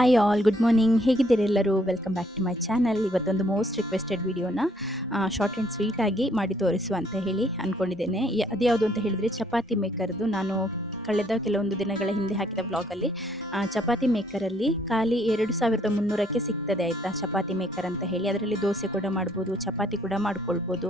Hi all, good morning. ಹೇಗಿದ್ದೀರಿ ಎಲ್ಲರೂ? Welcome back to my channel. ಇವತ್ತೊಂದು ಮೋಸ್ಟ್ ರಿಕ್ವೆಸ್ಟೆಡ್ ವಿಡಿಯೋನ ಶಾರ್ಟ್ ಆ್ಯಂಡ್ ಸ್ವೀಟಾಗಿ ಮಾಡಿ ತೋರಿಸುವ ಅಂತ ಹೇಳಿ ಅಂದ್ಕೊಂಡಿದ್ದೇನೆ. ಅದ್ಯಾವುದು ಅಂತ ಹೇಳಿದರೆ ಚಪಾತಿ ಮೇಕರ್ದು. ನಾನು ಕಳೆದ ಕೆಲವೊಂದು ದಿನಗಳ ಹಿಂದೆ ಹಾಕಿದ ವ್ಲಾಗಲ್ಲಿ ಚಪಾತಿ ಮೇಕರಲ್ಲಿ ಖಾಲಿ 2300ಕ್ಕೆ ಸಿಗ್ತದೆ ಆಯಿತಾ, ಚಪಾತಿ ಮೇಕರ್ ಅಂತ ಹೇಳಿ. ಅದರಲ್ಲಿ ದೋಸೆ ಕೂಡ ಮಾಡ್ಬೋದು, ಚಪಾತಿ ಕೂಡ ಮಾಡ್ಕೊಳ್ಬೋದು.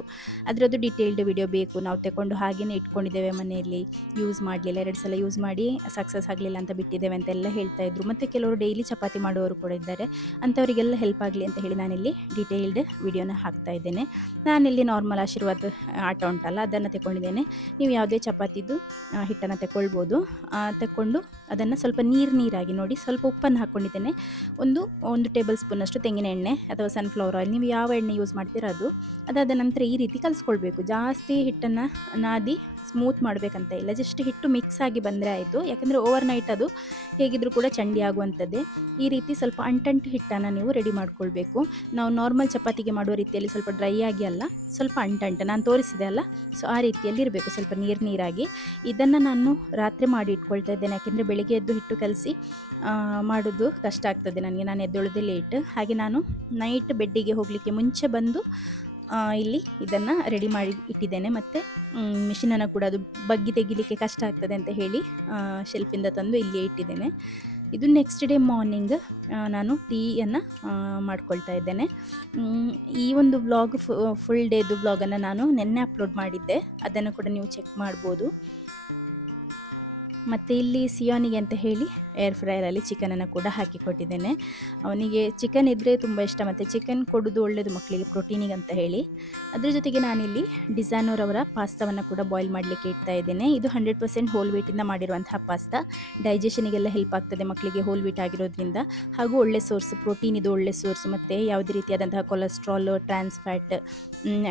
ಅದರದ್ದು ಡೀಟೇಲ್ಡ್ ವಿಡಿಯೋ ಬೇಕು. ನಾವು ತಗೊಂಡು ಹಾಗೆಯೇ ಇಟ್ಕೊಂಡಿದ್ದೇವೆ ಮನೆಯಲ್ಲಿ, ಯೂಸ್ ಮಾಡಲಿಲ್ಲ, 2 ಸಲ ಯೂಸ್ ಮಾಡಿ ಸಕ್ಸಸ್ ಆಗಲಿಲ್ಲ ಅಂತ ಬಿಟ್ಟಿದ್ದೇವೆ ಅಂತೆಲ್ಲ ಹೇಳ್ತಾ ಇದ್ರು. ಮತ್ತು ಕೆಲವರು ಡೈಲಿ ಚಪಾತಿ ಮಾಡುವವರು ಕೂಡ ಇದ್ದಾರೆ. ಅಂಥವರಿಗೆಲ್ಲ ಹೆಲ್ಪ್ ಆಗಲಿ ಅಂತ ಹೇಳಿ ನಾನಿಲ್ಲಿ ಡೀಟೇಲ್ಡ್ ವಿಡಿಯೋನ ಹಾಕ್ತಾ ಇದ್ದೇನೆ. ನಾನಿಲ್ಲಿ ನಾರ್ಮಲ್ ಆಶೀರ್ವಾದ ಆಟ ಉಂಟಲ್ಲ, ಅದನ್ನು ತಗೊಂಡಿದ್ದೇನೆ. ನೀವು ಯಾವುದೇ ಚಪಾತಿದು ಹಿಟ್ಟನ್ನು ತಗೊಳ್ಬೋದು. ತಗೊಂಡು ಅದನ್ನು ಸ್ವಲ್ಪ ನೀರಾಗಿ ನೋಡಿ, ಸ್ವಲ್ಪ ಉಪ್ಪನ್ನು ಹಾಕ್ಕೊಂಡಿದ್ದೇನೆ. ಒಂದು ಟೇಬಲ್ ಸ್ಪೂನಷ್ಟು ತೆಂಗಿನ ಎಣ್ಣೆ ಅಥವಾ ಸನ್ಫ್ಲವರ್ ಆಯಿಲ್, ನೀವು ಯಾವ ಎಣ್ಣೆ ಯೂಸ್ ಮಾಡ್ತೀರೋ ಅದು. ಅದಾದ ನಂತರ ಈ ರೀತಿ ಕಲಿಸ್ಕೊಳ್ಬೇಕು. ಜಾಸ್ತಿ ಹಿಟ್ಟನ್ನು ನಾದಿ ಸ್ಮೂತ್ ಮಾಡಬೇಕಂತ ಇಲ್ಲ, ಜಸ್ಟ್ ಹಿಟ್ಟು ಮಿಕ್ಸ್ ಆಗಿ ಬಂದರೆ ಆಯಿತು. ಯಾಕಂದರೆ ಓವರ್ನೈಟ್ ಅದು ಹೇಗಿದ್ರೂ ಕೂಡ ಚಂಡಿ ಆಗುವಂಥದ್ದೇ. ಈ ರೀತಿ ಸ್ವಲ್ಪ ಅಂಟಂಟು ಹಿಟ್ಟನ್ನು ನೀವು ರೆಡಿ ಮಾಡ್ಕೊಳ್ಬೇಕು. ನಾವು ನಾರ್ಮಲ್ ಚಪಾತಿಗೆ ಮಾಡುವ ರೀತಿಯಲ್ಲಿ ಸ್ವಲ್ಪ ಡ್ರೈ ಆಗಿ ಅಲ್ಲ, ಸ್ವಲ್ಪ ಅಂಟಂಟು ನಾನು ತೋರಿಸಿದೆ ಅಲ್ಲ, ಸೊ ಆ ರೀತಿಯಲ್ಲಿ ಇರಬೇಕು, ಸ್ವಲ್ಪ ನೀರಾಗಿ. ಇದನ್ನು ನಾನು ರಾತ್ರಿ ಮಾಡಿ ಇಟ್ಕೊಳ್ತಾ ಇದ್ದೇನೆ. ಯಾಕೆಂದರೆ ಬೆಳಿಗ್ಗೆ ಎದ್ದು ಹಿಟ್ಟು ಕಲಸಿ ಮಾಡೋದು ಕಷ್ಟ ಆಗ್ತದೆ ನನಗೆ, ನಾನು ಎದ್ದೊಳೋದೇ ಲೇಟ್. ಹಾಗೆ ನಾನು ನೈಟ್ ಬೆಡ್ಡಿಗೆ ಹೋಗಲಿಕ್ಕೆ ಮುಂಚೆ ಬಂದು ಇಲ್ಲಿ ಇದನ್ನು ರೆಡಿ ಮಾಡಿ ಇಟ್ಟಿದ್ದೇನೆ. ಮತ್ತು ಮಿಷಿನನ್ನು ಕೂಡ ಅದು ಬಗ್ಗಿ ತೆಗಿಲಿಕ್ಕೆ ಕಷ್ಟ ಆಗ್ತದೆ ಅಂತ ಹೇಳಿ ಶೆಲ್ಫಿಂದ ತಂದು ಇಲ್ಲಿಯೇ ಇಟ್ಟಿದ್ದೇನೆ. ಇದು ನೆಕ್ಸ್ಟ್ ಡೇ ಮಾರ್ನಿಂಗ್ ನಾನು ಟೀಯನ್ನು ಮಾಡ್ಕೊಳ್ತಾ ಇದ್ದೇನೆ. ಈ ಒಂದು ವ್ಲಾಗ್ ಫುಲ್ ಡೇದು ವ್ಲಾಗನ್ನು ನಾನು ನಿನ್ನೆ ಅಪ್ಲೋಡ್ ಮಾಡಿದ್ದೆ, ಅದನ್ನು ಕೂಡ ನೀವು ಚೆಕ್ ಮಾಡ್ಬೋದು. ಮತ್ತು ಇಲ್ಲಿ ಸಿಯಾನಿಗೆ ಅಂತ ಹೇಳಿ ಏರ್ ಫ್ರೈಯರಲ್ಲಿ ಚಿಕನನ್ನು ಕೂಡ ಹಾಕಿಕೊಟ್ಟಿದ್ದೇನೆ. ಅವನಿಗೆ ಚಿಕನ್ ಇದ್ದರೆ ತುಂಬ ಇಷ್ಟ, ಮತ್ತು ಚಿಕನ್ ಕೊಡೋದು ಒಳ್ಳೆಯದು ಮಕ್ಕಳಿಗೆ ಪ್ರೋಟೀನಿಗೆ ಅಂತ ಹೇಳಿ. ಅದ್ರ ಜೊತೆಗೆ ನಾನಿಲ್ಲಿ ಡಿಸೈನರ್ ಅವರ ಪಾಸ್ತಾವನ್ನು ಕೂಡ ಬಾಯ್ಲ್ ಮಾಡಲಿಕ್ಕೆ ಇಡ್ತಾ ಇದ್ದೇನೆ. ಇದು 100% ಹೋಲ್ ವೀಟಿಂದ ಮಾಡಿರುವಂತಹ ಪಾಸ್ತಾ. ಡೈಜೆಷನಿಗೆಲ್ಲ ಹೆಲ್ಪ್ ಆಗ್ತದೆ ಮಕ್ಕಳಿಗೆ, ಹೋಲ್ ವೀಟ್ ಆಗಿರೋದ್ರಿಂದ. ಹಾಗೂ ಒಳ್ಳೆ ಸೋರ್ಸ್, ಪ್ರೋಟೀನ್ ಇದು ಒಳ್ಳೆ ಸೋರ್ಸ್. ಮತ್ತು ಯಾವುದೇ ರೀತಿಯಾದಂತಹ cholesterol, trans fat,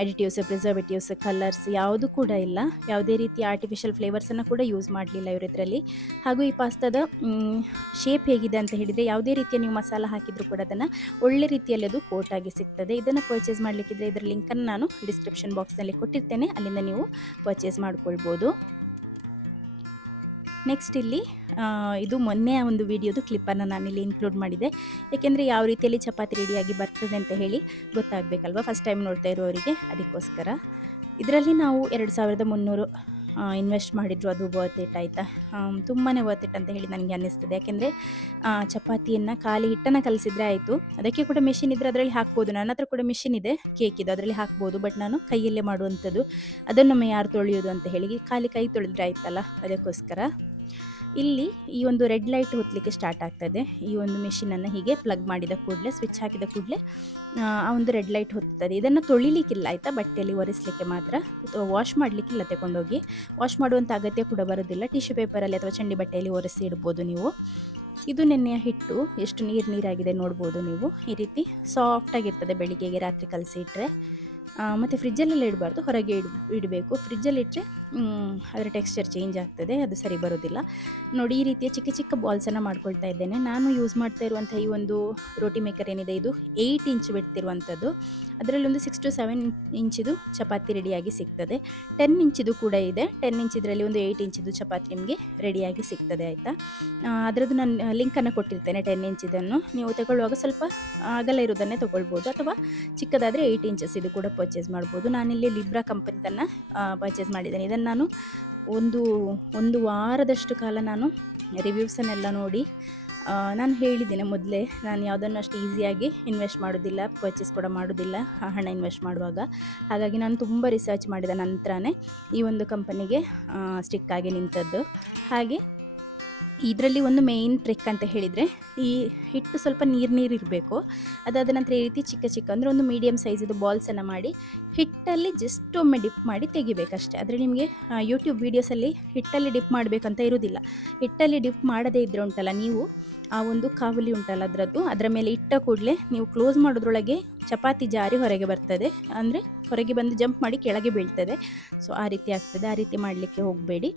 additives, preservatives, colours ಯಾವುದು ಕೂಡ ಇಲ್ಲ. ಯಾವುದೇ ರೀತಿಯ ಆರ್ಟಿಫಿಷಿಯಲ್ ಫ್ಲೇವರ್ಸನ್ನು ಕೂಡ ಯೂಸ್ ಮಾಡಲಿಲ್ಲ ಇವರಿದ್ರಲ್ಲಿ. ಹಾಗೂ ಈ ಪಾಸ್ತಾದ ಶೇಪ್ ಹೇಗಿದೆ ಅಂತ ಹೇಳಿದರೆ, ಯಾವುದೇ ರೀತಿಯ ನೀವು ಮಸಾಲ ಹಾಕಿದರೂ ಕೂಡ ಅದನ್ನು ಒಳ್ಳೆ ರೀತಿಯಲ್ಲಿ ಅದು ಕೋಟಾಗಿ ಸಿಗ್ತದೆ. ಇದನ್ನು ಪರ್ಚೇಸ್ ಮಾಡಲಿಕ್ಕಿದ್ರೆ ಇದರ ಲಿಂಕನ್ನು ನಾನು ಡಿಸ್ಕ್ರಿಪ್ಷನ್ ಬಾಕ್ಸ್ನಲ್ಲಿ ಕೊಟ್ಟಿರ್ತೇನೆ, ಅಲ್ಲಿಂದ ನೀವು ಪರ್ಚೇಸ್ ಮಾಡ್ಕೊಳ್ಬೋದು. ನೆಕ್ಸ್ಟ್ ಇಲ್ಲಿ ಇದು ಮೊನ್ನೆ ಒಂದು ವಿಡಿಯೋದು ಕ್ಲಿಪ್ಪನ್ನು ನಾನಿಲ್ಲಿ ಇನ್ಕ್ಲೂಡ್ ಮಾಡಿದೆ. ಏಕೆಂದರೆ ಯಾವ ರೀತಿಯಲ್ಲಿ ಚಪಾತಿ ರೆಡಿಯಾಗಿ ಬರ್ತದೆ ಅಂತ ಹೇಳಿ ಗೊತ್ತಾಗಬೇಕಲ್ವ, ಫಸ್ಟ್ ಟೈಮ್ ನೋಡ್ತಾ ಇರೋರಿಗೆ, ಅದಕ್ಕೋಸ್ಕರ. ಇದರಲ್ಲಿ ನಾವು 2300 ಇನ್ವೆಸ್ಟ್ ಮಾಡಿದ್ರು, ಅದು ವರ್ತ್ ಇಟ್ ಆಯಿತಾ, ತುಂಬಾ ವರ್ತ್ ಇಟ್ ಅಂತ ಹೇಳಿ ನನಗೆ ಅನ್ನಿಸ್ತದೆ. ಯಾಕೆಂದರೆ ಚಪಾತಿಯನ್ನು ಖಾಲಿ ಹಿಟ್ಟನ್ನು ಕಲಿಸಿದ್ರೆ ಆಯಿತು. ಅದಕ್ಕೆ ಕೂಡ ಮೆಷಿನ್ ಇದ್ದರೆ ಅದರಲ್ಲಿ ಹಾಕ್ಬೋದು. ನನ್ನ ಹತ್ರ ಕೂಡ ಮೆಷಿನ್ ಇದೆ, ಕೇಕ್ ಇದೆ, ಅದರಲ್ಲಿ ಹಾಕ್ಬೋದು. ಬಟ್ ನಾನು ಕೈಯಲ್ಲೇ ಮಾಡುವಂಥದ್ದು, ಅದನ್ನೊಮ್ಮೆ ಯಾರು ತೊಳೆಯೋದು ಅಂತ ಹೇಳಿ ಖಾಲಿ ಕೈ ತೊಳೆದ್ರೆ ಆಯ್ತಲ್ಲ, ಅದಕ್ಕೋಸ್ಕರ. ಇಲ್ಲಿ ಈ ಒಂದು ರೆಡ್ ಲೈಟ್ ಹೊತ್ತಲಿಕ್ಕೆ ಸ್ಟಾರ್ಟ್ ಆಗ್ತದೆ. ಈ ಒಂದು ಮೆಷಿನನ್ನು ಹೀಗೆ ಪ್ಲಗ್ ಮಾಡಿದ ಕೂಡಲೇ, ಸ್ವಿಚ್ ಹಾಕಿದ ಕೂಡಲೇ ಆ ಒಂದು ರೆಡ್ ಲೈಟ್ ಹೊತ್ತುತ್ತದೆ. ಇದನ್ನು ತೊಳಿಲಿಕ್ಕಿಲ್ಲ ಆಯಿತಾ, ಬಟ್ಟೆಯಲ್ಲಿ ಒರೆಸಲಿಕ್ಕೆ ಮಾತ್ರ, ವಾಶ್ ಮಾಡಲಿಕ್ಕಿಲ್ಲ. ತಗೊಂಡೋಗಿ ವಾಶ್ ಮಾಡುವಂಥ ಅಗತ್ಯ ಕೂಡ ಬರೋದಿಲ್ಲ. ಟಿಶ್ಯೂ ಪೇಪರಲ್ಲಿ ಅಥವಾ ಚಂಡಿ ಬಟ್ಟೆಯಲ್ಲಿ ಒರೆಸಿ ಇಡ್ಬೋದು ನೀವು. ಇದು ನೆನ್ನೆಯ ಹಿಟ್ಟು ಎಷ್ಟು ನೀರಾಗಿದೆ ನೋಡ್ಬೋದು ನೀವು. ಈ ರೀತಿ ಸಾಫ್ಟಾಗಿರ್ತದೆ ಬೆಳಿಗ್ಗೆಗೆ ರಾತ್ರಿ ಕಲಸಿ ಇಟ್ಟರೆ. ಮತ್ತು ಫ್ರಿಜ್ಜಲ್ಲೆಲ್ಲ ಇಡಬಾರ್ದು, ಹೊರಗೆ ಇಡಬೇಕು. ಫ್ರಿಜ್ಜಲ್ಲಿಟ್ಟರೆ ಅದರ ಟೆಕ್ಸ್ಚರ್ ಚೇಂಜ್ ಆಗ್ತದೆ, ಅದು ಸರಿ ಬರೋದಿಲ್ಲ. ನೋಡಿ, ಈ ರೀತಿಯ ಚಿಕ್ಕ ಚಿಕ್ಕ ಬಾಲ್ಸನ್ನು ಮಾಡ್ಕೊಳ್ತಾ ಇದ್ದೇನೆ. ನಾನು ಯೂಸ್ ಮಾಡ್ತಾ ಇರುವಂಥ ಈ ಒಂದು ರೋಟಿ ಮೇಕರ್ ಏನಿದೆ, ಇದು 8 ಇಂಚ್ ಬಿಡ್ತಿರುವಂಥದ್ದು. ಅದರಲ್ಲಿ ಒಂದು 6 to 7 ಇಂಚಿದು ಚಪಾತಿ ರೆಡಿಯಾಗಿ ಸಿಗ್ತದೆ. 10 ಇಂಚಿದು ಕೂಡ ಇದೆ. 10 ಇಂಚ್ ಇದರಲ್ಲಿ ಒಂದು 8 ಇಂಚಿದು ಚಪಾತಿ ನಿಮಗೆ ರೆಡಿಯಾಗಿ ಸಿಗ್ತದೆ ಆಯಿತಾ. ಅದರದ್ದು ನಾನು ಲಿಂಕನ್ನು ಕೊಟ್ಟಿರ್ತೇನೆ. 10 ಇಂಚಿದನ್ನು ನೀವು ತಗೊಳ್ಳುವಾಗ ಸ್ವಲ್ಪ ಅಗಲ ಇರೋದನ್ನೇ ತೊಗೊಳ್ಬೋದು, ಅಥವಾ ಚಿಕ್ಕದಾದರೆ 8 ಇಂಚಸ್ ಇದು ಕೂಡ ಪರ್ಚೇಸ್ ಮಾಡ್ಬೋದು. ನಾನಿಲ್ಲಿ ಲಿಬ್ರಾ ಕಂಪನಿದನ್ನು ಪರ್ಚೇಸ್ ಮಾಡಿದ್ದೇನೆ. ಇದನ್ನು ನಾನು ಒಂದು ವಾರದಷ್ಟು ಕಾಲ ನಾನು ರಿವ್ಯೂಸನ್ನೆಲ್ಲ ನೋಡಿ, ನಾನು ಹೇಳಿದ್ದೇನೆ ಮೊದಲೇ, ನಾನು ಯಾವುದನ್ನು ಅಷ್ಟು ಈಸಿಯಾಗಿ ಇನ್ವೆಸ್ಟ್ ಮಾಡೋದಿಲ್ಲ, ಪರ್ಚೇಸ್ ಕೂಡ ಮಾಡೋದಿಲ್ಲ ಹಣ ಇನ್ವೆಸ್ಟ್ ಮಾಡುವಾಗ. ಹಾಗಾಗಿ ನಾನು ತುಂಬ ರಿಸರ್ಚ್ ಮಾಡಿದ ನಂತರನೇ ಈ ಒಂದು ಕಂಪನಿಗೆ ಸ್ಟಿಕ್ ಆಗಿ ನಿಂತದ್ದು. ಹಾಗೆ ಇದರಲ್ಲಿ ಒಂದು ಮೇಯ್ನ್ ಟ್ರಿಕ್ ಅಂತ ಹೇಳಿದರೆ, ಈ ಹಿಟ್ಟು ಸ್ವಲ್ಪ ನೀರಿರಬೇಕು. ಅದಾದ ನಂತರ ಈ ರೀತಿ ಚಿಕ್ಕ ಚಿಕ್ಕ, ಅಂದರೆ ಒಂದು ಮೀಡಿಯಮ್ ಸೈಜಿದು ಬಾಲ್ಸನ್ನು ಮಾಡಿ ಹಿಟ್ಟಲ್ಲಿ ಜಸ್ಟ್ ಒಮ್ಮೆ ಡಿಪ್ ಮಾಡಿ ತೆಗಿಬೇಕಷ್ಟೆ. ಆದರೆ ನಿಮಗೆ ಯೂಟ್ಯೂಬ್ ವೀಡಿಯೋಸಲ್ಲಿ ಹಿಟ್ಟಲ್ಲಿ ಡಿಪ್ ಮಾಡಬೇಕಂತ ಇರೋದಿಲ್ಲ. ಹಿಟ್ಟಲ್ಲಿ ಡಿಪ್ ಮಾಡದೇ ಇದ್ದರೆ ಉಂಟಲ್ಲ, ನೀವು ಆ ಒಂದು ಕಾವಲಿ ಉಂಟಲ್ಲ ಅದರ ಮೇಲೆ ಇಟ್ಟ ಕೂಡಲೇ ನೀವು ಕ್ಲೋಸ್ ಮಾಡೋದ್ರೊಳಗೆ ಚಪಾತಿ ಜಾರಿ ಹೊರಗೆ ಬರ್ತದೆ, ಅಂದರೆ ಹೊರಗೆ ಬಂದು ಜಂಪ್ ಮಾಡಿ ಕೆಳಗೆ ಬೀಳ್ತದೆ. ಸೊ ಆ ರೀತಿ ಆಗ್ತದೆ. ಆ ರೀತಿ ಮಾಡಲಿಕ್ಕೆ ಹೋಗಬೇಡಿ.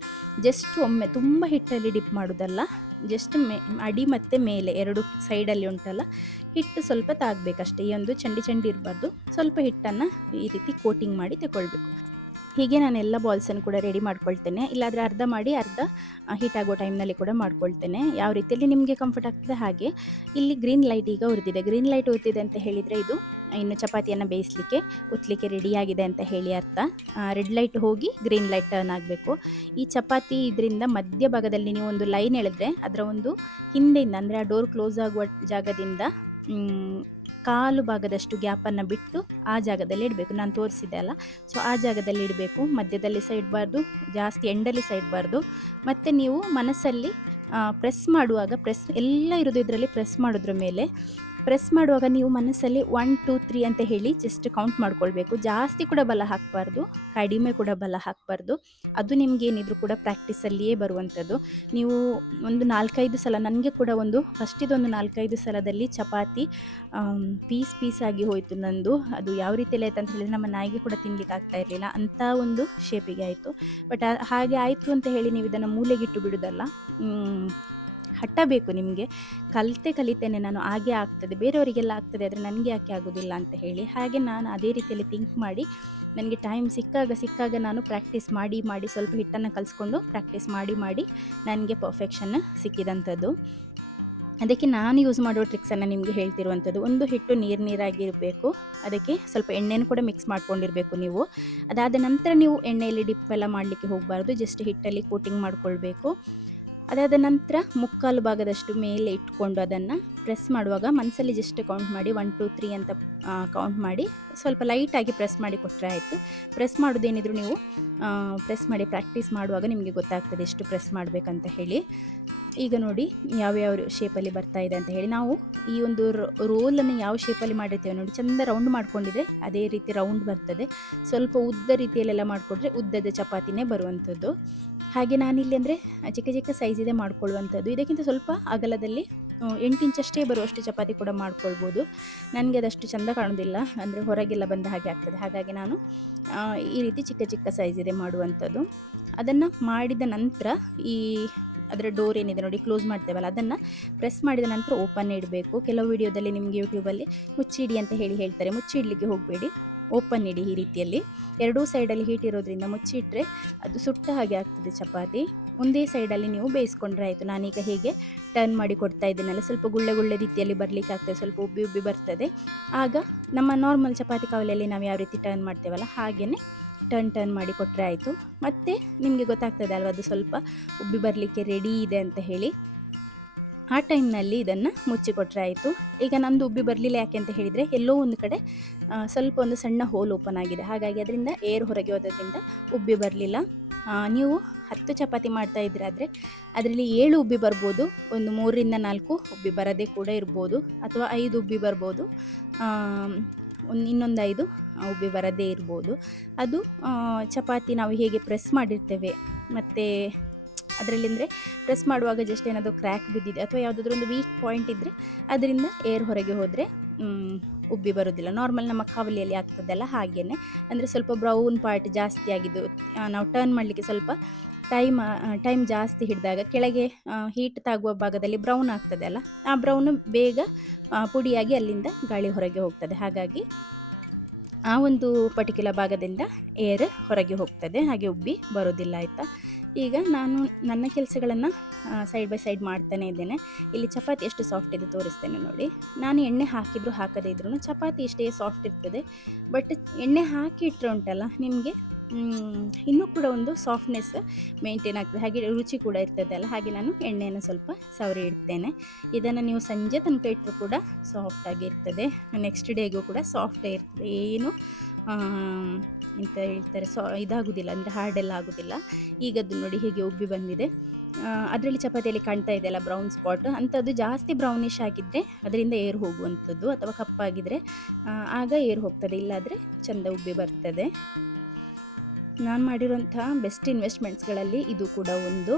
ಜಸ್ಟ್ ಒಮ್ಮೆ, ತುಂಬ ಹಿಟ್ಟಲ್ಲಿ ಡಿಪ್ ಮಾಡೋದಲ್ಲ, ಜಸ್ಟ್ ಅಡಿ ಮತ್ತು ಮೇಲೆ 2 ಸೈಡಲ್ಲಿ ಉಂಟಲ್ಲ, ಹಿಟ್ಟು ಸ್ವಲ್ಪ ತಾಗಬೇಕಷ್ಟೇ. ಈ ಒಂದು ಚಂಡಿ ಇರಬಾರ್ದು. ಸ್ವಲ್ಪ ಹಿಟ್ಟನ್ನು ಈ ರೀತಿ ಕೋಟಿಂಗ್ ಮಾಡಿ ತಗೊಳ್ಬೇಕು. ಹೀಗೆ ನಾನು ಎಲ್ಲ ಬಾಲ್ಸನ್ನು ಕೂಡ ರೆಡಿ ಮಾಡ್ಕೊಳ್ತೇನೆ. ಇಲ್ಲಾದರೆ ಅರ್ಧ ಮಾಡಿ ಅರ್ಧ ಹೀಟ್ ಆಗೋ ಟೈಮ್ನಲ್ಲಿ ಕೂಡ ಮಾಡ್ಕೊಳ್ತೇನೆ. ಯಾವ ರೀತಿಯಲ್ಲಿ ನಿಮಗೆ ಕಂಫರ್ಟ್ ಆಗ್ತದೆ ಹಾಗೆ. ಇಲ್ಲಿ ಗ್ರೀನ್ ಲೈಟ್ ಈಗ ಉರಿದಿದೆ. ಗ್ರೀನ್ ಲೈಟ್ ಉರಿದಿದೆ ಅಂತ ಹೇಳಿದರೆ ಇದು ಇನ್ನು ಚಪಾತಿಯನ್ನು ಬೇಯಿಸಲಿಕ್ಕೆ ಉತ್ತಲಿಕ್ಕೆ ರೆಡಿಯಾಗಿದೆ ಅಂತ ಹೇಳಿ ಅರ್ಥ. ರೆಡ್ ಲೈಟ್ ಹೋಗಿ ಗ್ರೀನ್ ಲೈಟ್ ಟರ್ನ್ ಆಗಬೇಕು. ಈ ಚಪಾತಿ ಇದರಿಂದ ಮಧ್ಯಭಾಗದಲ್ಲಿ ನೀವು ಒಂದು ಲೈನ್ ಎಳೆದ್ರೆ ಅದರ ಒಂದು ಹಿಂದೆಯಿಂದ ಅಂದರೆ ಆ ಡೋರ್ ಕ್ಲೋಸ್ ಆಗುವ ಜಾಗದಿಂದ ಕಾಲು ಭಾಗದಷ್ಟು ಗ್ಯಾಪನ್ನು ಬಿಟ್ಟು ಆ ಜಾಗದಲ್ಲಿ ಇಡಬೇಕು. ನಾನು ತೋರಿಸಿದೆ ಅಲ್ಲ, ಸೊ ಆ ಜಾಗದಲ್ಲಿ ಇಡಬೇಕು. ಮಧ್ಯದಲ್ಲಿ ಸಹ ಇಡಬಾರ್ದು, ಜಾಸ್ತಿ ಎಂಡಲ್ಲಿ ಸಹ ಇಡಬಾರ್ದು. ಮತ್ತು ನೀವು ಮನಸ್ಸಲ್ಲಿ ಪ್ರೆಸ್ ಮಾಡುವಾಗ ಎಲ್ಲ ಇರೋದು ಇದರಲ್ಲಿ ಪ್ರೆಸ್ ಮಾಡೋದ್ರ ಮೇಲೆ. ಪ್ರೆಸ್ ಮಾಡುವಾಗ ನೀವು ಮನಸ್ಸಲ್ಲಿ 1 2 3 ಅಂತ ಹೇಳಿ ಜಸ್ಟ್ ಕೌಂಟ್ ಮಾಡ್ಕೊಳ್ಬೇಕು. ಜಾಸ್ತಿ ಕೂಡ ಬಲ ಹಾಕಬಾರ್ದು, ಕಡಿಮೆ ಕೂಡ ಬಲ ಹಾಕಬಾರ್ದು. ಅದು ನಿಮಗೇನಿದ್ರು ಕೂಡ ಪ್ರಾಕ್ಟೀಸಲ್ಲಿಯೇ ಬರುವಂಥದ್ದು. ನೀವು ಒಂದು 4-5 ಸಲ, ನನಗೆ ಕೂಡ ಫಸ್ಟಿದೊಂದು 4-5 ಸಲದಲ್ಲಿ ಚಪಾತಿ ಪೀಸ್ ಆಗಿ ಹೋಯಿತು ನಂದು. ಅದು ಯಾವ ರೀತಿಯಲ್ಲಿ ಆಯ್ತು ಅಂತ ಹೇಳಿದರೆ ನಮ್ಮ ನಾಯಿಗೆ ಕೂಡ ತಿನ್ನಲಿಕ್ಕೆ ಆಗ್ತಾ ಇರಲಿಲ್ಲ, ಅಂಥ ಒಂದು ಶೇಪಿಗೆ ಆಯಿತು. ಬಟ್ ಹಾಗೆ ಆಯಿತು ಅಂತ ಹೇಳಿ ನೀವು ಇದನ್ನು ಮೂಲೆಗಿಟ್ಟು ಬಿಡೋದಲ್ಲ, ಹಠ ಬೇಕು ನಿಮಗೆ. ಕಲಿತೇನೆ ನಾನು, ಹಾಗೆ ಆಗ್ತದೆ, ಬೇರೆಯವರಿಗೆಲ್ಲ ಆಗ್ತದೆ ಆದರೆ ನನಗೆ ಯಾಕೆ ಆಗೋದಿಲ್ಲ ಅಂತ ಹೇಳಿ. ಹಾಗೆ ನಾನು ಅದೇ ರೀತಿಯಲ್ಲಿ ಥಿಂಕ್ ಮಾಡಿ ನನಗೆ ಟೈಮ್ ಸಿಕ್ಕಾಗ ನಾನು ಪ್ರಾಕ್ಟೀಸ್ ಮಾಡಿ ಸ್ವಲ್ಪ ಹಿಟ್ಟನ್ನು ಕಲಿಸ್ಕೊಂಡು ಪ್ರಾಕ್ಟೀಸ್ ಮಾಡಿ ನನಗೆ ಪರ್ಫೆಕ್ಷನ್ ಸಿಕ್ಕಿದಂಥದ್ದು. ಅದಕ್ಕೆ ನಾನು ಯೂಸ್ ಮಾಡೋ ಟ್ರಿಕ್ಸನ್ನು ನಿಮಗೆ ಹೇಳ್ತಿರುವಂಥದ್ದು. ಒಂದು ಹಿಟ್ಟು ನೀರಾಗಿರಬೇಕು, ಅದಕ್ಕೆ ಸ್ವಲ್ಪ ಎಣ್ಣೆನೂ ಕೂಡ ಮಿಕ್ಸ್ ಮಾಡ್ಕೊಂಡಿರಬೇಕು ನೀವು. ಅದಾದ ನಂತರ ನೀವು ಎಣ್ಣೆಯಲ್ಲಿ ಡಿಪ್ ಎಲ್ಲ ಮಾಡಲಿಕ್ಕೆ ಹೋಗಬಾರ್ದು, ಜಸ್ಟ್ ಹಿಟ್ಟಲ್ಲಿ ಕೋಟಿಂಗ್ ಮಾಡ್ಕೊಳ್ಬೇಕು. ಅದಾದ ನಂತರ ಮುಕ್ಕಾಲು ಭಾಗದಷ್ಟು ಮೇಲೆ ಇಟ್ಕೊಂಡು ಅದನ್ನು ಪ್ರೆಸ್ ಮಾಡುವಾಗ ಮನಸ್ಸಲ್ಲಿ ಜಸ್ಟ್ ಕೌಂಟ್ ಮಾಡಿ 1 2 3 ಅಂತ ಕೌಂಟ್ ಮಾಡಿ ಸ್ವಲ್ಪ ಲೈಟಾಗಿ ಪ್ರೆಸ್ ಮಾಡಿ ಕೊಟ್ಟರೆ ಆಯಿತು. ಪ್ರೆಸ್ ಮಾಡೋದೇನಿದ್ರು ನೀವು ಪ್ರೆಸ್ ಮಾಡಿ ಪ್ರಾಕ್ಟೀಸ್ ಮಾಡುವಾಗ ನಿಮಗೆ ಗೊತ್ತಾಗ್ತದೆ ಎಷ್ಟು ಪ್ರೆಸ್ ಮಾಡಬೇಕಂತ ಹೇಳಿ. ಈಗ ನೋಡಿ ಯಾವ್ಯಾವ ಶೇಪಲ್ಲಿ ಬರ್ತಾ ಇದೆ ಅಂತ ಹೇಳಿ. ನಾವು ಈ ಒಂದು ರೋಲನ್ನು ಯಾವ ಶೇಪಲ್ಲಿ ಮಾಡಿರ್ತೇವೆ ನೋಡಿ, ಚೆಂದ ರೌಂಡ್ ಮಾಡ್ಕೊಂಡಿದ್ರೆ ಅದೇ ರೀತಿ ರೌಂಡ್ ಬರ್ತದೆ. ಸ್ವಲ್ಪ ಉದ್ದ ರೀತಿಯಲ್ಲೆಲ್ಲ ಮಾಡಿಕೊಂಡ್ರೆ ಉದ್ದದ ಚಪಾತಿನೇ ಬರುವಂಥದ್ದು. ಹಾಗೆ ನಾನಿಲ್ಲಿ ಅಂದರೆ ಚಿಕ್ಕ ಸೈಜಿದೆ ಮಾಡ್ಕೊಳ್ಳುವಂಥದ್ದು. ಇದಕ್ಕಿಂತ ಸ್ವಲ್ಪ ಅಗಲದಲ್ಲಿ 8 ಇಂಚಷ್ಟೇ ಬರುವಷ್ಟು ಚಪಾತಿ ಕೂಡ ಮಾಡ್ಕೊಳ್ಬೋದು. ನನಗೆ ಅದಷ್ಟು ಚೆಂದ ಕಾಣೋದಿಲ್ಲ, ಅಂದರೆ ಹೊರಗೆಲ್ಲ ಬಂದ ಹಾಗೆ ಆಗ್ತದೆ. ಹಾಗಾಗಿ ನಾನು ಈ ರೀತಿ ಚಿಕ್ಕ ಸೈಜಿದೆ ಮಾಡುವಂಥದ್ದು. ಅದನ್ನು ಮಾಡಿದ ನಂತರ ಅದರ ಡೋರ್ ಏನಿದೆ ನೋಡಿ, ಕ್ಲೋಸ್ ಮಾಡ್ತೇವಲ್ಲ, ಅದನ್ನು ಪ್ರೆಸ್ ಮಾಡಿದ ನಂತರ ಓಪನ್ ಇಡಬೇಕು. ಕೆಲವು ವಿಡಿಯೋದಲ್ಲಿ ನಿಮಗೆ ಯೂಟ್ಯೂಬಲ್ಲಿ ಮುಚ್ಚಿಡಿ ಅಂತ ಹೇಳ್ತಾರೆ. ಮುಚ್ಚಿಡಲಿಕ್ಕೆ ಹೋಗಬೇಡಿ, ಓಪನ್ ಇಡಿ. ಈ ರೀತಿಯಲ್ಲಿ ಎರಡೂ ಸೈಡಲ್ಲಿ ಹೀಟ್ ಇರೋದ್ರಿಂದ ಮುಚ್ಚಿಟ್ರೆ ಅದು ಸುಟ್ಟ ಹಾಗೆ ಆಗ್ತದೆ ಚಪಾತಿ. ಒಂದೇ ಸೈಡಲ್ಲಿ ನೀವು ಬೇಯಿಸ್ಕೊಂಡ್ರೆ ಆಯಿತು. ನಾನೀಗ ಹೇಗೆ ಟರ್ನ್ ಮಾಡಿ ಕೊಡ್ತಾ ಇದ್ದೀನಲ್ಲ, ಸ್ವಲ್ಪ ಗುಳ್ಳೆ ರೀತಿಯಲ್ಲಿ ಬರಲಿಕ್ಕೆ ಆಗ್ತದೆ, ಸ್ವಲ್ಪ ಉಬ್ಬಿ ಬರ್ತದೆ. ಆಗ ನಮ್ಮ ನಾರ್ಮಲ್ ಚಪಾತಿ ಕವಲಲ್ಲಿ ನಾವು ಯಾವ ರೀತಿ ಟರ್ನ್ ಮಾಡ್ತೇವಲ್ಲ ಹಾಗೆಯೇ ಟರ್ನ್ ಮಾಡಿ ಕೊಟ್ಟರೆ ಆಯಿತು. ಮತ್ತು ನಿಮಗೆ ಗೊತ್ತಾಗ್ತದೆ ಅಲ್ವ ಅದು ಸ್ವಲ್ಪ ಉಬ್ಬಿ ಬರಲಿಕ್ಕೆ ರೆಡಿ ಇದೆ ಅಂತ ಹೇಳಿ. ಆ ಟೈಮ್ನಲ್ಲಿ ಇದನ್ನು ಮುಚ್ಚಿಕೊಟ್ರೆ ಆಯಿತು. ಈಗ ನಂದು ಉಬ್ಬಿ ಬರಲಿಲ್ಲ, ಯಾಕೆ ಅಂತ ಹೇಳಿದರೆ ಎಲ್ಲೋ ಒಂದು ಕಡೆ ಸ್ವಲ್ಪ ಒಂದು ಸಣ್ಣ ಹೋಲ್ ಓಪನ್ ಆಗಿದೆ, ಹಾಗಾಗಿ ಅದರಿಂದ ಏರ್ ಹೊರಗೆ ಹೋದ್ರಿಂದ ಉಬ್ಬಿ ಬರಲಿಲ್ಲ. ನೀವು 10 ಚಪಾತಿ ಮಾಡ್ತಾ ಇದ್ರಾದರೆ ಅದರಲ್ಲಿ 7 ಉಬ್ಬಿ ಬರ್ಬೋದು, ಒಂದು 3ರಿಂದ 4 ಉಬ್ಬಿ ಬರದೇ ಕೂಡ ಇರ್ಬೋದು, ಅಥವಾ 5 ಉಬ್ಬಿ ಬರ್ಬೋದು, ಇನ್ನೊಂದು 5 ಉಬ್ಬಿ ಬರದೇ ಇರ್ಬೋದು. ಅದು ಚಪಾತಿ ನಾವು ಹೇಗೆ ಪ್ರೆಸ್ ಮಾಡಿರ್ತೇವೆ, ಮತ್ತು ಅದರಲ್ಲಿ ಅಂದರೆ ಪ್ರೆಸ್ ಮಾಡುವಾಗ ಜಸ್ಟ್ ಏನಾದರೂ ಕ್ರ್ಯಾಕ್ ಬಿದ್ದಿದೆ ಅಥವಾ ಯಾವುದಾದ್ರೂ ಒಂದು ವೀಕ್ ಪಾಯಿಂಟ್ ಇದ್ದರೆ ಅದರಿಂದ ಏರ್ ಹೊರಗೆ ಹೋದರೆ ಉಬ್ಬಿ ಬರೋದಿಲ್ಲ. ನಾರ್ಮಲ್ ನಮ್ಮ ಕವಲಿಯಲ್ಲಿ ಆಗ್ತದಲ್ಲ ಹಾಗೆಯೇ, ಅಂದರೆ ಸ್ವಲ್ಪ ಬ್ರೌನ್ ಪಾರ್ಟ್ ಜಾಸ್ತಿ ಆಗಿದ್ದು ನಾವು ಟರ್ನ್ ಮಾಡಲಿಕ್ಕೆ ಸ್ವಲ್ಪ ಟೈಮ್ ಜಾಸ್ತಿ ಹಿಡಿದಾಗ ಕೆಳಗೆ ಹೀಟ್ ತಾಗುವ ಭಾಗದಲ್ಲಿ ಬ್ರೌನ್ ಆಗ್ತದೆ ಅಲ್ಲ, ಆ ಬ್ರೌನು ಬೇಗ ಪುಡಿಯಾಗಿ ಅಲ್ಲಿಂದ ಗಾಳಿ ಹೊರಗೆ ಹೋಗ್ತದೆ. ಹಾಗಾಗಿ ಆ ಒಂದು ಪರ್ಟಿಕ್ಯುಲರ್ ಭಾಗದಿಂದ ಏರ್ ಹೊರಗೆ ಹೋಗ್ತದೆ, ಹಾಗೆ ಉಬ್ಬಿ ಬರೋದಿಲ್ಲ. ಆಯಿತಾ? ಈಗ ನಾನು ನನ್ನ ಕೆಲಸಗಳನ್ನು ಸೈಡ್ ಬೈ ಸೈಡ್ ಮಾಡ್ತಾನೆ ಇದ್ದೇನೆ. ಇಲ್ಲಿ ಚಪಾತಿ ಎಷ್ಟು ಸಾಫ್ಟ್ ಇದೆ ತೋರಿಸ್ತೇನೆ ನೋಡಿ. ನಾನು ಎಣ್ಣೆ ಹಾಕಿದರೂ ಹಾಕದೇ ಇದ್ರೂ ಚಪಾತಿ ಇಷ್ಟೇ ಸಾಫ್ಟ್ ಇರ್ತದೆ. ಬಟ್ ಎಣ್ಣೆ ಹಾಕಿ ಇಟ್ಟರೆ ಉಂಟಲ್ಲ ನಿಮಗೆ ಇನ್ನೂ ಕೂಡ ಒಂದು ಸಾಫ್ಟ್ನೆಸ್ ಮೇಂಟೈನ್ ಆಗ್ತದೆ, ಹಾಗೆ ರುಚಿ ಕೂಡ ಇರ್ತದೆ ಅಲ್ಲ. ಹಾಗೆ ನಾನು ಎಣ್ಣೆಯನ್ನು ಸ್ವಲ್ಪ ಸವರಿ ಇಡ್ತೇನೆ. ಇದನ್ನು ನೀವು ಸಂಜೆ ತನಕ ಇಟ್ಟರು ಕೂಡ ಸಾಫ್ಟಾಗಿ ಇರ್ತದೆ, ನೆಕ್ಸ್ಟ್ ಡೇಗೂ ಕೂಡ ಸಾಫ್ಟೇ ಇರ್ತದೆ, ಏನು ಎಂತ ಹೇಳ್ತಾರೆ ಇದಾಗೋದಿಲ್ಲ, ಅಂದರೆ ಹಾರ್ಡೆಲ್ಲ ಆಗೋದಿಲ್ಲ. ಈಗದ್ದು ನೋಡಿ ಹೇಗೆ ಉಬ್ಬಿ ಬಂದಿದೆ. ಅದರಲ್ಲಿ ಚಪಾತಿಯಲ್ಲಿ ಕಾಣ್ತಾ ಇದೆಯಲ್ಲ ಬ್ರೌನ್ ಸ್ಪಾಟ್, ಅಂಥದ್ದು ಜಾಸ್ತಿ ಬ್ರೌನಿಶ್ ಆಗಿದ್ದರೆ ಅದರಿಂದ ಏರ್ ಹೋಗುವಂಥದ್ದು, ಅಥವಾ ಕಪ್ಪಾಗಿದ್ದರೆ ಆಗ ಏರ್ ಹೋಗ್ತದೆ, ಇಲ್ಲಾದರೆ ಚೆಂದ ಉಬ್ಬಿ ಬರ್ತದೆ. ನಾನು ಮಾಡಿರೋಂಥ ಬೆಸ್ಟ್ ಇನ್ವೆಸ್ಟ್ಮೆಂಟ್ಸ್ಗಳಲ್ಲಿ ಇದು ಕೂಡ ಒಂದು.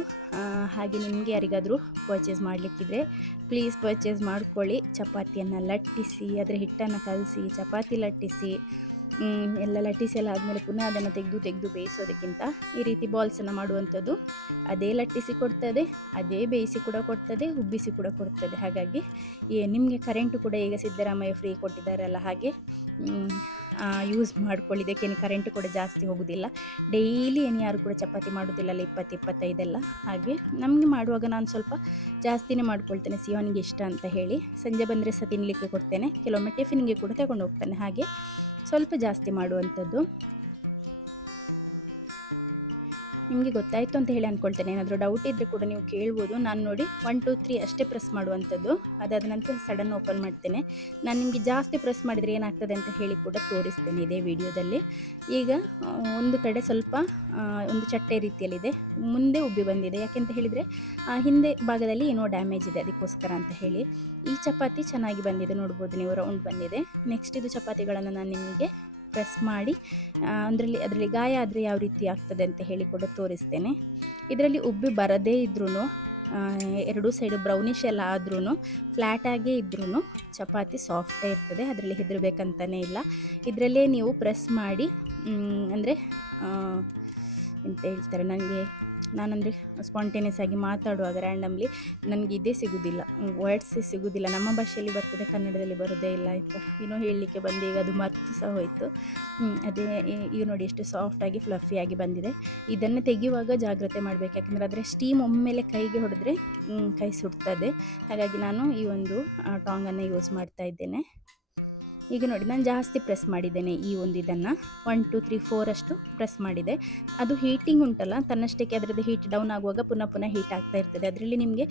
ಹಾಗೆ ನಿಮಗೆ ಯಾರಿಗಾದರೂ ಪರ್ಚೇಸ್ ಮಾಡಲಿಕ್ಕಿದ್ರೆ ಪ್ಲೀಸ್ ಪರ್ಚೇಸ್ ಮಾಡ್ಕೊಳ್ಳಿ. ಚಪಾತಿಯನ್ನು ಲಟ್ಟಿಸಿ ಅದರ ಹಿಟ್ಟನ್ನು ಕಲಸಿ ಚಪಾತಿ ಲಟ್ಟಿಸಿ ಎಲ್ಲ ಲಟ್ಟಿಸಿ ಎಲ್ಲ ಆದಮೇಲೆ ಪುನಃ ಅದನ್ನು ತೆಗೆದು ಬೇಯಿಸೋದಕ್ಕಿಂತ ಈ ರೀತಿ ಬಾಲ್ಸನ್ನು ಮಾಡುವಂಥದ್ದು ಅದೇ ಲಟ್ಟಿಸಿ ಕೊಡ್ತದೆ, ಅದೇ ಬೇಯಿಸಿ ಕೂಡ ಕೊಡ್ತದೆ, ಉಬ್ಬಿಸಿ ಕೂಡ ಕೊಡ್ತದೆ. ಹಾಗಾಗಿ ನಿಮಗೆ ಕರೆಂಟು ಕೂಡ ಈಗ ಸಿದ್ದರಾಮಯ್ಯ ಫ್ರೀ ಕೊಟ್ಟಿದ್ದಾರಲ್ಲ, ಹಾಗೆ ಯೂಸ್ ಮಾಡ್ಕೊಳ್ಳಿ. ಇದಕ್ಕೇನು ಕರೆಂಟ್ ಕೂಡ ಜಾಸ್ತಿ ಹೋಗೋದಿಲ್ಲ. ಡೈಲಿ ಏನು ಯಾರು ಕೂಡ ಚಪಾತಿ ಮಾಡೋದಿಲ್ಲಲ್ಲ, 20-25 ಹಾಗೆ ನಮಗೆ ಮಾಡುವಾಗ ನಾನು ಸ್ವಲ್ಪ ಜಾಸ್ತಿನೇ ಮಾಡ್ಕೊಳ್ತೇನೆ, ಸಿಯೋನಿಗೆ ಇಷ್ಟ ಅಂತ ಹೇಳಿ. ಸಂಜೆ ಬಂದರೆ ಸಹ ತಿನ್ನಲಿಕ್ಕೆ ಕೊಡ್ತೇನೆ, ಕೆಲವೊಮ್ಮೆ ಟಿಫಿನ್ಗೆ ಕೂಡ ತಗೊಂಡು ಹೋಗ್ತಾನೆ, ಹಾಗೆ ಸ್ವಲ್ಪ ಜಾಸ್ತಿ ಮಾಡುವಂಥದ್ದು. ನಿಮಗೆ ಗೊತ್ತಾಯಿತು ಅಂತ ಹೇಳಿ ಅಂದ್ಕೊಳ್ತೇನೆ. ಏನಾದರೂ ಡೌಟ್ ಇದ್ದರೆ ಕೂಡ ನೀವು ಕೇಳ್ಬೋದು. ನಾನು ನೋಡಿ 1 2 3 ಅಷ್ಟೇ ಪ್ರೆಸ್ ಮಾಡುವಂಥದ್ದು. ಅದಾದ ನಂತರ ಸಡನ್ ಓಪನ್ ಮಾಡ್ತೇನೆ. ನಾನು ನಿಮಗೆ ಜಾಸ್ತಿ ಪ್ರೆಸ್ ಮಾಡಿದರೆ ಏನಾಗ್ತದೆ ಅಂತ ಹೇಳಿ ಕೂಡ ತೋರಿಸ್ತೇನೆ ಇದೇ ವಿಡಿಯೋದಲ್ಲಿ. ಈಗ ಒಂದು ಕಡೆ ಸ್ವಲ್ಪ ಒಂದು ಚಟ್ಟೆ ರೀತಿಯಲ್ಲಿದೆ, ಮುಂದೆ ಉಬ್ಬಿ ಬಂದಿದೆ. ಯಾಕೆಂತ ಹೇಳಿದರೆ ಹಿಂದೆ ಭಾಗದಲ್ಲಿ ಏನೋ ಡ್ಯಾಮೇಜ್ ಇದೆ, ಅದಕ್ಕೋಸ್ಕರ ಅಂತ ಹೇಳಿ. ಈ ಚಪಾತಿ ಚೆನ್ನಾಗಿ ಬಂದಿದೆ, ನೋಡ್ಬೋದು ನೀವು, ರೌಂಡ್ ಬಂದಿದೆ. ನೆಕ್ಸ್ಟ್ ಇದು ಚಪಾತಿಗಳನ್ನು ನಾನು ನಿಮಗೆ ಪ್ರೆಸ್ ಮಾಡಿ ಅದರಲ್ಲಿ ಗಾಯ ಆದರೆ ಯಾವ ರೀತಿ ಆಗ್ತದೆ ಅಂತ ಹೇಳಿ ಕೂಡ ತೋರಿಸ್ತೇನೆ. ಇದರಲ್ಲಿ ಉಬ್ಬಿ ಬರದೇ ಇದ್ರೂ, ಎರಡೂ ಸೈಡು ಬ್ರೌನಿಷ್ ಎಲ್ಲ ಆದ್ರೂ, ಫ್ಲ್ಯಾಟಾಗೇ ಇದ್ರೂ ಚಪಾತಿ ಸಾಫ್ಟೇ ಇರ್ತದೆ, ಅದರಲ್ಲಿ ಹೆದರಬೇಕಂತಲೇ ಇಲ್ಲ. ಇದರಲ್ಲೇ ನೀವು ಪ್ರೆಸ್ ಮಾಡಿ ಅಂದರೆ ಎಂತ ಹೇಳ್ತಾರೆ, ನಾನಂದರೆ ಸ್ಪಾಂಟೇನಿಯಸ್ ಆಗಿ ಮಾತಾಡುವಾಗ ರ್ಯಾಂಡಮ್ಲಿ ನನಗೆ ಇದೇ ಸಿಗೋದಿಲ್ಲ, ವರ್ಡ್ಸೇ ಸಿಗೋದಿಲ್ಲ. ನಮ್ಮ ಭಾಷೆಯಲ್ಲಿ ಬರ್ತದೆ, ಕನ್ನಡದಲ್ಲಿ ಬರೋದೇ ಇಲ್ಲ ಆಯಿತಾ. ಏನೋ ಹೇಳಲಿಕ್ಕೆ ಬಂದು ಈಗ ಅದು ಮರ್ತು ಸಹ ಹೋಯಿತು. ಅದೇ ಈಗ ನೋಡಿ ಎಷ್ಟು ಸಾಫ್ಟಾಗಿ ಫ್ಲಫಿಯಾಗಿ ಬಂದಿದೆ. ಇದನ್ನು ತೆಗೆಯುವಾಗ ಜಾಗ್ರತೆ ಮಾಡಬೇಕು, ಯಾಕಂದರೆ ಅದರ ಸ್ಟೀಮ್ ಒಮ್ಮೆಲೆ ಕೈಗೆ ಹೊಡೆದ್ರೆ ಕೈ ಸುಡ್ತದೆ. ಹಾಗಾಗಿ ನಾನು ಈ ಒಂದು ಟಾಂಗನ್ನು ಯೂಸ್ ಮಾಡ್ತಾ ಇದ್ದೇನೆ. ಈಗ ನೋಡಿ ನಾನು ಜಾಸ್ತಿ ಪ್ರೆಸ್ ಮಾಡಿದ್ದೇನೆ, ಈ ಒಂದು ಇದನ್ನು 1 2 3 4 ಅಷ್ಟು ಪ್ರೆಸ್ ಮಾಡಿದೆ. ಅದು ಹೀಟಿಂಗ್ ಉಂಟಲ್ಲ, ತನ್ನಷ್ಟಕ್ಕೆ ಅದರದ್ದು ಹೀಟ್ ಡೌನ್ ಆಗುವಾಗ ಪುನಃ ಹೀಟ್ ಆಗ್ತಾ ಇರ್ತದೆ. ಅದರಲ್ಲಿ ನಿಮಗೆ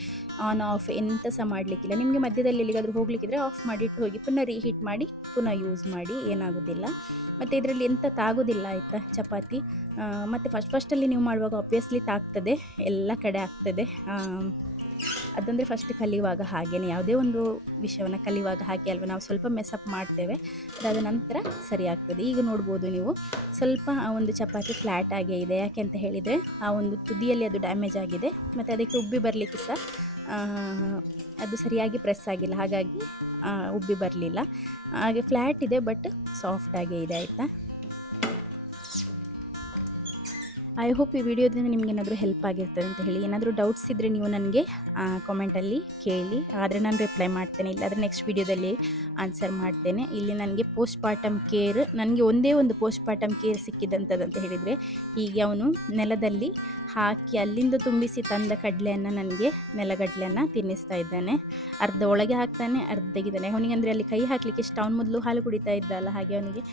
ಆನ್ ಆಫ್ ಎಂತ ಸಹ ಮಾಡಲಿಕ್ಕಿಲ್ಲ. ನಿಮಗೆ ಮಧ್ಯದಲ್ಲಿ ಎಲ್ಲಿಗಾದರೂ ಹೋಗಲಿಕ್ಕಿದ್ರೆ ಆಫ್ ಮಾಡಿಟ್ಟು ಹೋಗಿ ಪುನಃ ರೀಹೀಟ್ ಮಾಡಿ ಪುನಃ ಯೂಸ್ ಮಾಡಿ, ಏನಾಗೋದಿಲ್ಲ. ಮತ್ತು ಇದರಲ್ಲಿ ಎಂತ ತಾಗೋದಿಲ್ಲ ಆಯಿತಾ ಚಪಾತಿ. ಮತ್ತು ಫಸ್ಟಲ್ಲಿ ನೀವು ಮಾಡುವಾಗ ಆಬ್ವಿಯಸ್ಲಿ ತಾಗ್ತದೆ, ಎಲ್ಲ ಕಡೆ ಆಗ್ತದೆ. ಅದಂದರೆ ಫಸ್ಟ್ ಕಲಿಯುವಾಗ ಹಾಗೆಯೇ, ಯಾವುದೇ ಒಂದು ವಿಷಯವನ್ನು ಕಲಿಯುವಾಗ ಹಾಗೆ ಅಲ್ವ, ನಾವು ಸ್ವಲ್ಪ ಮೆಸಪ್ ಮಾಡ್ತೇವೆ, ಅದಾದ ನಂತರ ಸರಿ ಆಗ್ತದೆ. ಈಗ ನೋಡ್ಬೋದು ನೀವು, ಸ್ವಲ್ಪ ಆ ಒಂದು ಚಪಾತಿ ಫ್ಲ್ಯಾಟ್ ಆಗೇ ಇದೆ. ಯಾಕೆ ಅಂತ ಹೇಳಿದರೆ ಆ ಒಂದು ತುದಿಯಲ್ಲಿ ಅದು ಡ್ಯಾಮೇಜ್ ಆಗಿದೆ, ಮತ್ತು ಅದಕ್ಕೆ ಉಬ್ಬಿ ಬರಲಿಕ್ಕೆ ಸಹ ಅದು ಸರಿಯಾಗಿ ಪ್ರೆಸ್ ಆಗಿಲ್ಲ, ಹಾಗಾಗಿ ಉಬ್ಬಿ ಬರಲಿಲ್ಲ. ಹಾಗೆ ಫ್ಲ್ಯಾಟ್ ಇದೆ, ಬಟ್ ಸಾಫ್ಟ್ ಆಗೇ ಇದೆ ಆಯಿತಾ. ಐ ಹೋಪ್ ಈ ವಿಡಿಯೋದಿಂದ ನಿಮಗೇನಾದರೂ ಹೆಲ್ಪ್ ಆಗಿರ್ತದೆ ಅಂತ ಹೇಳಿ. ಏನಾದರೂ ಡೌಟ್ಸ್ ಇದ್ದರೆ ನೀವು ನನಗೆ ಕಾಮೆಂಟಲ್ಲಿ ಕೇಳಿ, ಆದರೆ ನಾನು ರಿಪ್ಲೈ ಮಾಡ್ತೇನೆ, ಇಲ್ಲಾದರೆ ನೆಕ್ಸ್ಟ್ ವಿಡಿಯೋದಲ್ಲಿ ಆನ್ಸರ್ ಮಾಡ್ತೇನೆ. ಇಲ್ಲಿ ನನಗೆ ಪೋಸ್ಟ್ ಪಾರ್ಟಮ್ ಕೇರ್, ನನಗೆ ಒಂದೇ ಒಂದು ಪೋಸ್ಟ್ ಪಾರ್ಟಮ್ ಕೇರ್ ಸಿಕ್ಕಿದಂಥದ್ದಂತ ಹೇಳಿದರೆ, ಹೀಗೆ ಅವನು ನೆಲದಲ್ಲಿ ಹಾಕಿ ಅಲ್ಲಿಂದ ತುಂಬಿಸಿ ತಂದ ಕಡಲೆಯನ್ನು ನನಗೆ ನೆಲಗಡಲೆಯನ್ನು ತಿನ್ನಿಸ್ತಾ ಇದ್ದಾನೆ. ಅರ್ಧ ಒಳಗೆ ಹಾಕ್ತಾನೆ, ಅರ್ಧ ತೆಗಿತಾನೆ. ಅವನಿಗೆ ಅಂದರೆ ಅಲ್ಲಿ ಕೈ ಹಾಕಲಿಕ್ಕೆ ಇಷ್ಟ, ಅವನು ಮೊದಲು ಹಾಲು ಕುಡಿತಾ ಇದ್ದಲ್ಲ, ಹಾಗೆ ಅವನಿಗೆ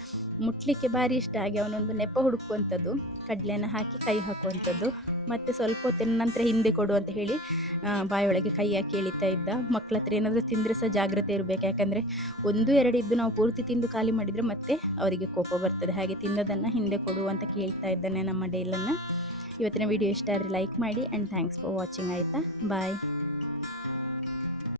ಮುಟ್ಲಿಕ್ಕೆ ಭಾರಿ ಇಷ್ಟ. ಹಾಗೆ ಅವನೊಂದು ನೆಪ ಹುಡುಕುವಂಥದ್ದು, ಕಡಲೆಯನ್ನು ಹಾಕಿ ಕೈ ಹಾಕುವಂಥದ್ದು, ಮತ್ತು ಸ್ವಲ್ಪ ಹೊತ್ತಿನ ನಂತರ ಹಿಂದೆ ಕೊಡು ಅಂತ ಹೇಳಿ ಬಾಯೊಳಗೆ ಕೈ ಹಾಕಿ ಎಳಿತಾ ಇದ್ದ. ಮಕ್ಕಳ ಹತ್ರ ಏನಾದರೂ ತಿಂದರೆ ಸಹ ಜಾಗ್ರತೆ ಇರಬೇಕು, ಯಾಕಂದರೆ 1 2 ಇದ್ದು ನಾವು ಪೂರ್ತಿ ತಿಂದು ಖಾಲಿ ಮಾಡಿದರೆ ಮತ್ತೆ ಅವರಿಗೆ ಕೋಪ ಬರ್ತದೆ. ಹಾಗೆ ತಿನ್ನೋದನ್ನು ಹಿಂದೆ ಕೊಡು ಅಂತ ಕೇಳ್ತಾ ಇದ್ದಾನೆ ನಮ್ಮ ಡೇಲನ್ನು. ಇವತ್ತಿನ ವಿಡಿಯೋ ಇಷ್ಟ ಆದರೆ ಲೈಕ್ ಮಾಡಿ, ಆ್ಯಂಡ್ ಥ್ಯಾಂಕ್ಸ್ ಫಾರ್ ವಾಚಿಂಗ್ ಆಯಿತಾ. ಬಾಯ್.